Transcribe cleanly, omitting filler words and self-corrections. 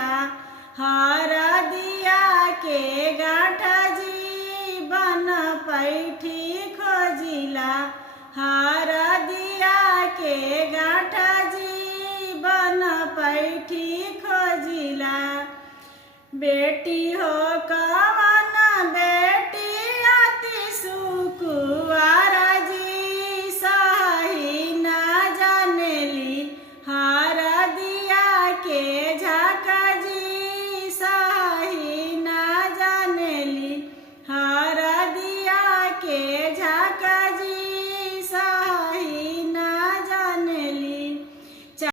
खोजिला हरदिया के गाँठा जी बन पैठी खोजिला हरदिया के गाँठा जी बन पैठी खोजिला बेटी हो